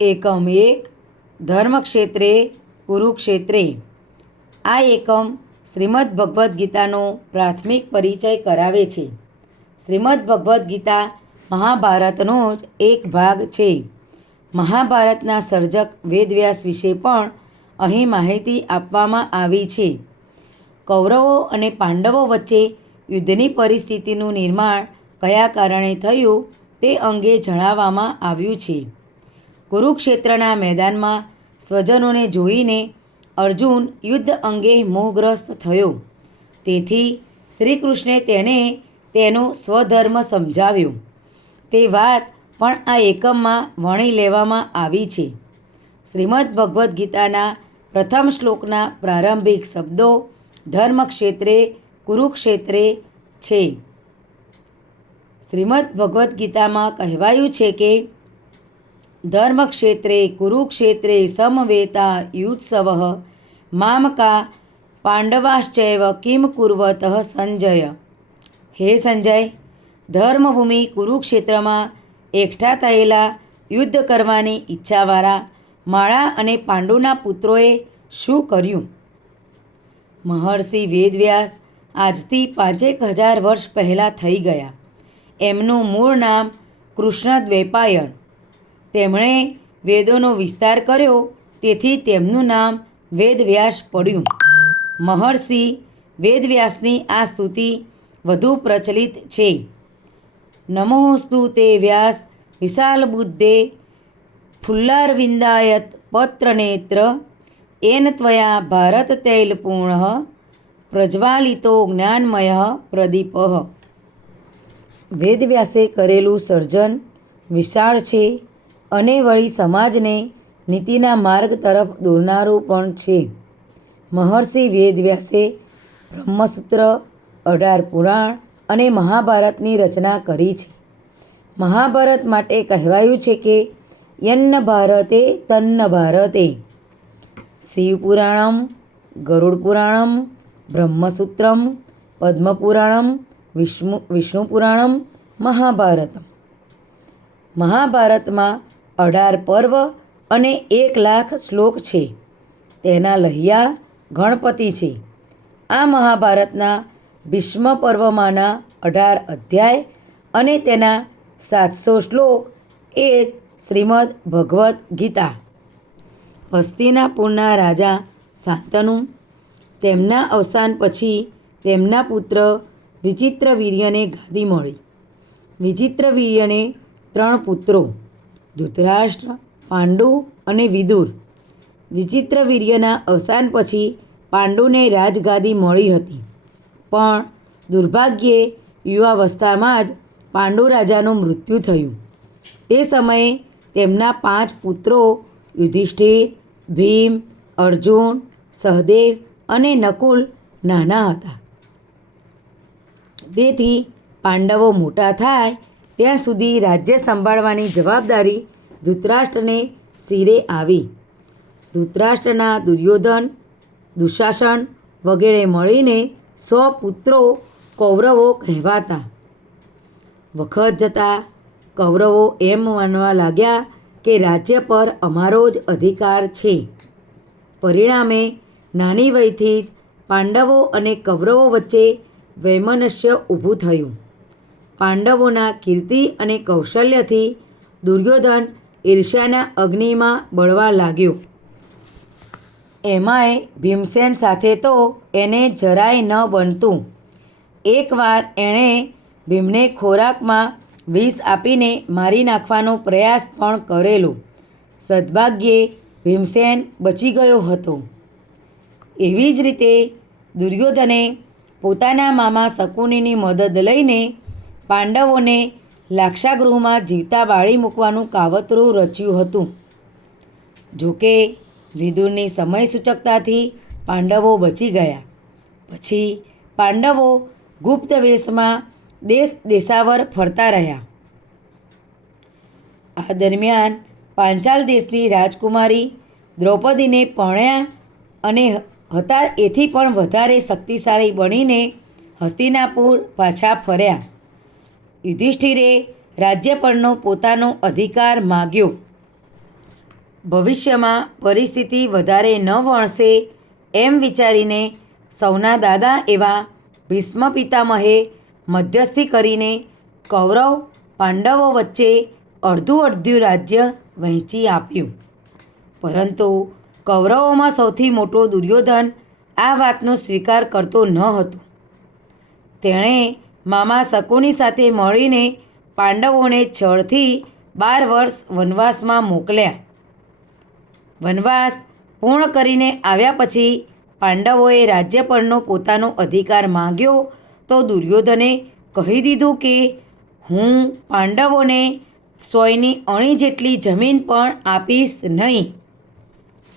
એકમ એક, ધર્મક્ષેત્રે, કુરુક્ષેત્રે. આ એકમ શ્રીમદ ભગવદ્ ગીતાનો પ્રાથમિક પરિચય કરાવે છે. શ્રીમદ ભગવદ્ ગીતા મહાભારતનો જ એક ભાગ છે. મહાભારતના સર્જક વેદવ્યાસ વિશે પણ અહીં માહિતી આપવામાં આવી છે. કૌરવો અને પાંડવો વચ્ચે યુદ્ધની પરિસ્થિતિનું નિર્માણ કયા કારણે થયું તે અંગે જણાવવામાં આવ્યું છે. કુરુક્ષેત્રના મેદાનમાં સ્વજનોને જોઈને અર્જુન યુદ્ધ અંગે મોહગ્રસ્ત થયો. તેથી શ્રી કૃષ્ણે તેને તેનો સ્વધર્મ સમજાવ્યો. તે વાત પણ આ એકમમાં વણી લેવામાં આવી છે. શ્રીમદ ભગવદ્ ગીતાના પ્રથમ શ્લોકના પ્રારંભિક શબ્દો ધર્મક્ષેત્રે, કુરુક્ષેત્રે છે. શ્રીમદ ભગવદ્ ગીતામાં કહેવાયું છે કે ધર્મક્ષેત્રે કુરુક્ષેત્રે સમવેતા યુત્સવ મામકા પાંડવાશ્ચૈવ કિમ કુર્વત સંજય હે સંજય ધર્મભૂમિ કુરુક્ષેત્રમાં એકઠા થયેલા યુદ્ધ કરવાની ઈચ્છાવાળા માળા અને પાંડુના પુત્રોએ શું કર્યું? મહર્ષિ વેદવ્યાસ આજથી પાંચેક હજાર વર્ષ પહેલાં થઈ ગયા. એમનું મૂળ નામ કૃષ્ણ કૃષ્ણદ્વૈપાયન તેમણે વેદોનો વિસ્તાર કર્યો, તેથી તેમનું નામ વેદવ્યાસ પડ્યું. મહર્ષિ વેદવ્યાસની આ સ્તુતિ વધુ પ્રચલિત છે. નમોસ્તુ તે વ્યાસ વિશાલ બુદ્ધે ફુલ્લારવિંદાયત પત્રનેત્ર એન ત્વયા ભારત તૈલપૂર્ણ પ્રજ્વાલિતો જ્ઞાનમય પ્રદીપ. વેદવ્યાસે કરેલું સર્જન વિશાળ છે. અને વળી સમાજને નીતિના માર્ગ તરફ દોરનારું પણ છે. મહર્ષિ વેદવ્યાસે બ્રહ્મસૂત્ર, અઢાર પુરાણ અને મહાભારતની રચના કરી છે. મહાભારત માટે કહેવાયું છે કે, યન્ન ભારતે તન્ન ભારતે. શિવપુરાણમ ગરુડપુરાણમ બ્રહ્મસૂત્રમ પદ્મપુરાણમ વિષ્ણુ વિષ્ણુપુરાણમ મહાભારતમ. મહાભારતમાં અઢાર પર્વ અને એક લાખ શ્લોક છે. તેના લહિયા ગણપતિ છે. આ મહાભારતના ભીષ્મ પર્વમાંના અઢાર અધ્યાય અને તેના સાતસો શ્લોક એ શ્રીમદ ભગવદ્ ગીતા. હસ્તિનાપુરના રાજા શાંતનુ તેમના અવસાન પછી તેમના પુત્ર વિચિત્ર વીર્યને ગાદી મળી. વિચિત્ર વીર્યને ત્રણ પુત્રો ધૃતરાષ્ટ્ર, પાંડુ અને વિદુર. વિચિત્ર વીર્યના અવસાન પછી પાંડુને રાજગાદી મળી હતી. પણ દુર્ભાગ્યે યુવાવસ્થામાં જ પાંડુ રાજાનું મૃત્યુ થયું. તે સમયે તેમના પાંચ પુત્રો યુધિષ્ઠિર, ભીમ, અર્જુન, સહદેવ અને નકુલ નાના હતા. તેથી પાંડવો મોટા થાય ત્યાં સુધી રાજ્ય સંભાળવાની જવાબદારી ધૃતરાષ્ટ્રને શિરે આવી. ધૃતરાષ્ટ્રના દુર્યોધન, દુશાસન વગેરે મળીને સો પુત્રો કૌરવો કહેવાતા. વખત જતાં કૌરવો એમ માનવા લાગ્યા કે રાજ્ય પર અમારો જ અધિકાર છે. પરિણામે નાની વયથી જ પાંડવો અને કૌરવો વચ્ચે વૈમનસ્ય ઊભું થયું. પાંડવોના કીર્તિ અને કૌશલ્યથી દુર્યોધન ઈર્ષ્યાના અગ્નિમાં બળવા લાગ્યો. એમાંય ભીમસેન સાથે તો એને જરાય ન બનતું. એકવાર એણે ભીમને ખોરાકમાં વિષ આપીને મારી નાખવાનો પ્રયાસ પણ કરેલો. સદભાગ્યે ભીમસેન બચી ગયો હતો. એવી જ રીતે દુર્યોધને પોતાના મામા શકુનીની મદદ લઈને પાંડવોને લાક્ષાગૃહમાં જીવતા બાળી મૂકવાનું કાવતરું રચ્યું હતું. જોકે વિદુરની સમય સૂચકતાથી પાંડવો બચી ગયા. પછી પાંડવો ગુપ્ત વેશમાં દેશ દેશાવર ફરતા રહ્યા. આ દરમિયાન પાંચાલ દેશની રાજકુમારી દ્રૌપદીને પરણ્યા અને હતા એથી પણ વધારે શક્તિશાળી બનીને હસ્તિનાપુર પાછા ફર્યા. યુધિષ્ઠિરે રાજ્ય પરનો પોતાનો અધિકાર માગ્યો. ભવિષ્યમાં પરિસ્થિતિ વધારે ન વણશે એમ વિચારીને સૌના દાદા એવા ભીષ્મ પિતામહે મધ્યસ્થી કરીને કૌરવ પાંડવો વચ્ચે અડધું અડધું રાજ્ય વહેંચી આપ્યું. પરંતુ કૌરવોમાં સૌથી મોટો દુર્યોધન આ વાતનો સ્વીકાર કરતો ન હતો. તેણે મામા શકુની સાથે મળીને પાંડવોને છથી બાર વર્ષ વનવાસમાં મોકલ્યા. વનવાસ પૂર્ણ કરીને આવ્યા પછી પાંડવોએ રાજ્ય પરનો પોતાનો અધિકાર માંગ્યો તો દુર્યોધને કહી દીધું કે, હું પાંડવોને સોયની અણી જેટલી જમીન પણ આપીશ નહીં.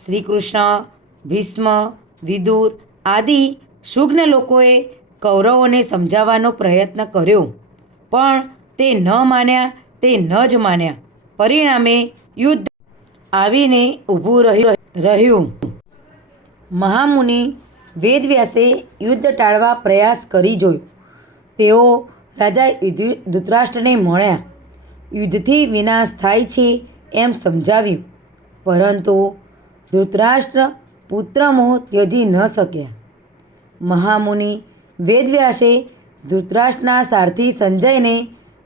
શ્રી કૃષ્ણ, ભીષ્મ, વિદુર આદિ શુગ્ન લોકોએ કૌરવોને સમજાવવાનો પ્રયત્ન કર્યો. પણ તે ન માન્યા, તે ન જ માન્યા. પરિણામે યુદ્ધ આવીને ઊભું રહ્યું. મહામુનિ વેદવ્યાસે યુદ્ધ ટાળવા પ્રયાસ કરી જોયો. તેઓ રાજા ધૃતરાષ્ટ્રને મળ્યા. યુદ્ધથી વિનાશ થાય છે એમ સમજાવ્યું. પરંતુ ધૃતરાષ્ટ્ર પુત્રમોહ ત્યજી ન શક્યા. મહામુનિ વેદવ્યાસે ધૃતરાષ્ટ્રના સારથી સંજયને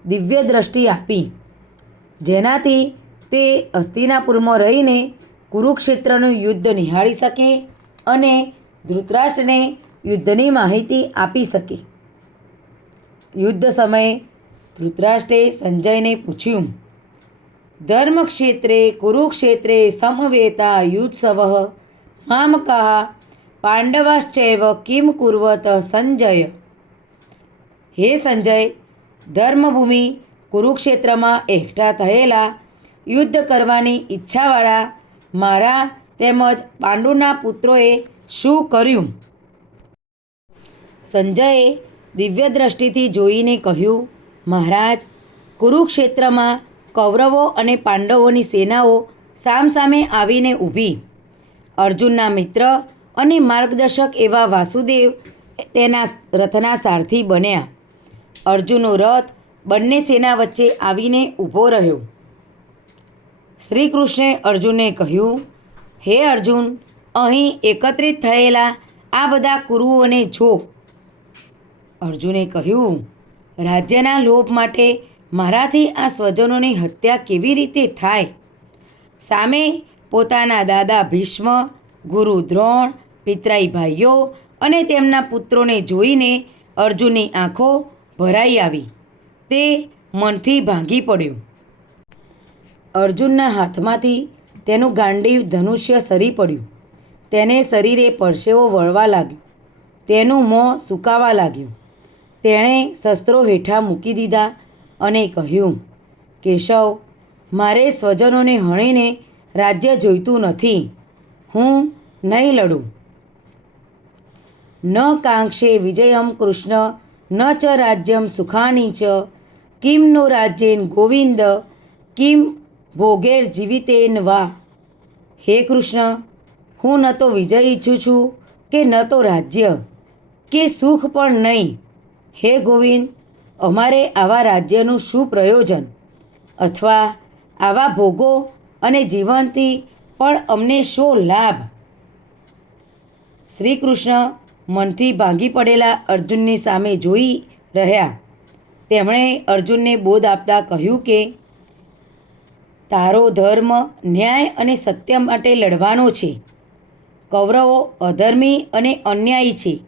દિવ્ય દ્રષ્ટિ આપી. જેનાથી તે હસ્તિનાપુરમાં રહીને કુરુક્ષેત્રનું યુદ્ધ નિહાળી શકે અને ધૃતરાષ્ટ્રને યુદ્ધની માહિતી આપી શકે. યુદ્ધ સમયે ધૃતરાષ્ટ્રે સંજયને પૂછ્યું, ધર્મક્ષેત્રે, કુરુક્ષેત્રે સમવેતા યુત્સવ મામકા પાંડવાશ્ચૈવ કિમ કુર્વત સંજય? હે સંજય, ધર્મભૂમિ કુરુક્ષેત્રમાં એકઠા થયેલા, યુદ્ધ કરવાની ઈચ્છાવાળા, મારા તેમજ પાંડુના પુત્રોએ શું કર્યું? સંજયે દિવ્ય દ્રષ્ટિથી જોઈને કહ્યું, મહારાજ, કુરુક્ષેત્રમાં કૌરવો અને પાંડવોની સેનાઓ સામસામે આવીને ઊભી. અર્જુનના મિત્ર અને માર્ગદર્શક એવા વાસુદેવ તેના રથના સારથી બન્યા. અર્જુનનો રથ બંને સેના વચ્ચે આવીને ઊભો રહ્યો. શ્રી કૃષ્ણે અર્જુનને કહ્યું, હે અર્જુન, અહીં એકત્રિત થયેલા આ બધા કુરુઓને જો. અર્જુને કહ્યું, રાજ્યના લોભ માટે મારાથી આ સ્વજનોની હત્યા કેવી રીતે થાય? સામે પોતાના દાદા ભીષ્મ, ગુરુ દ્રોણ પિતરાઈ ભાઈઓ અને તેમના પુત્રોને જોઈને અર્જુનની આંખો ભરાઈ આવી. તે મનથી ભાંગી પડ્યું. અર્જુનના હાથમાંથી તેનું ગાંડીવ ધનુષ્ય સરી પડ્યું. તેને શરીરે પરસેવો વળવા લાગ્યો. તેનું મોં સુકાવા લાગ્યું. તેણે શસ્ત્રો હેઠા મૂકી દીધા અને કહ્યું, કેશવ, મારે સ્વજનોને હણીને રાજ્ય જોઈતું નથી. હું નહીં લડું. ન કાંક્ષે વિજયમ કૃષ્ણ, ન ચ રાજ્યમ સુખાણી ચ કિમનો રાજ્યેન ગોવિંદ, કિમ ભોગેર જીવિતેન વા. હે કૃષ્ણ, હું ન તો વિજય ઈચ્છું છું કે ન તો રાજ્ય, કે સુખ પણ નહીં. હે ગોવિંદ, અમારે આવા રાજ્યનું શું પ્રયોજન? અથવા આવા ભોગો અને જીવનથી પણ અમને શો લાભ? શ્રી કૃષ્ણ મનથી ભાંગી પડેલા અર્જુનની સામે જોઈ રહ્યા. તેમણે અર્જુનને બોધ આપતા કહ્યું કે, તારો ધર્મ ન્યાય અને સત્ય માટે લડવાનો છે. કૌરવો અધર્મી અને અન્યાયી છે.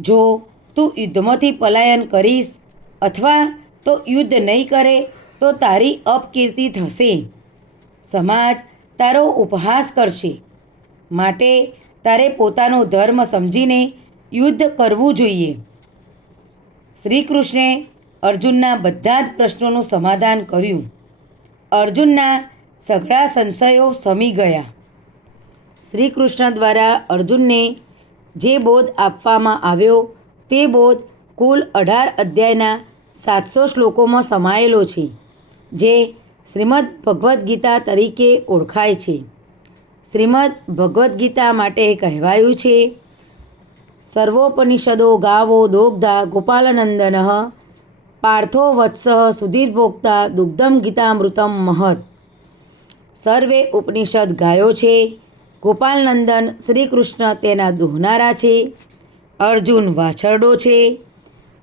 જો તું યુદ્ધમાંથી પલાયન કરીશ અથવા તો યુદ્ધ નહીં કરે, તો તારી અપકીર્તિ થશે. સમાજ તારો ઉપહાસ કરશે. માટે તારે પોતાનો ધર્મ સમજીને યુદ્ધ કરવું જોઈએ. શ્રી કૃષ્ણે અર્જુનના બધા જ પ્રશ્નોનું સમાધાન કર્યું. અર્જુનના સઘળા સંશયો સમી ગયા. શ્રી કૃષ્ણ દ્વારા અર્જુનને જે બોધ આપવામાં આવ્યો તે બોધ કુલ અઢાર અધ્યાયના સાતસો શ્લોકોમાં સમાયેલો છે, જે શ્રીમદ ભગવદ્ ગીતા તરીકે ઓળખાય છે. શ્રીમદ ભગવદ્ ગીતા માટે કહેવાયું છે, સર્વોપનિષદો ગાવો દોગ્ધા ગોપાલનંદન, પાર્થો વત્સ ભોગતા દુગ્ધમ ગીતામૃતમ મહત સર્વે ઉપનિષદ ગાયો છે, ગોપાલનંદન શ્રી કૃષ્ણ તેના દોહનારા છે, અર્જુન વાછરડો છે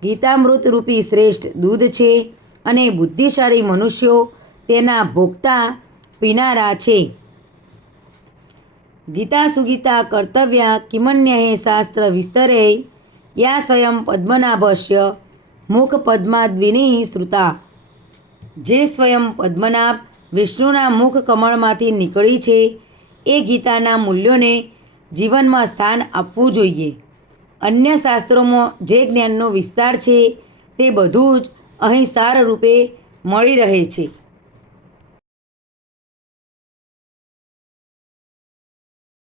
ગીતામૃત રૂપી શ્રેષ્ઠ દૂધ છે અને બુદ્ધિશાળી મનુષ્યો તેના ભોગતા પીનારા છે. ગીતા સુગીતા કર્તવ્યા કિમન્યહે શાસ્ત્ર વિસ્તરે યા સ્વયં પદ્મનાભસ્ય મુખ પદ્માદ્વિની શ્રુતા. જે સ્વયં પદ્મનાભ વિષ્ણુના મુખ કમળમાંથી નીકળી છે, એ ગીતાના મૂલ્યોને જીવનમાં સ્થાન આપવું જોઈએ. અન્ય શાસ્ત્રોમાં જે જ્ઞાનનો વિસ્તાર છે, તે બધું જ અહીં સાર રૂપે મળી રહે છે.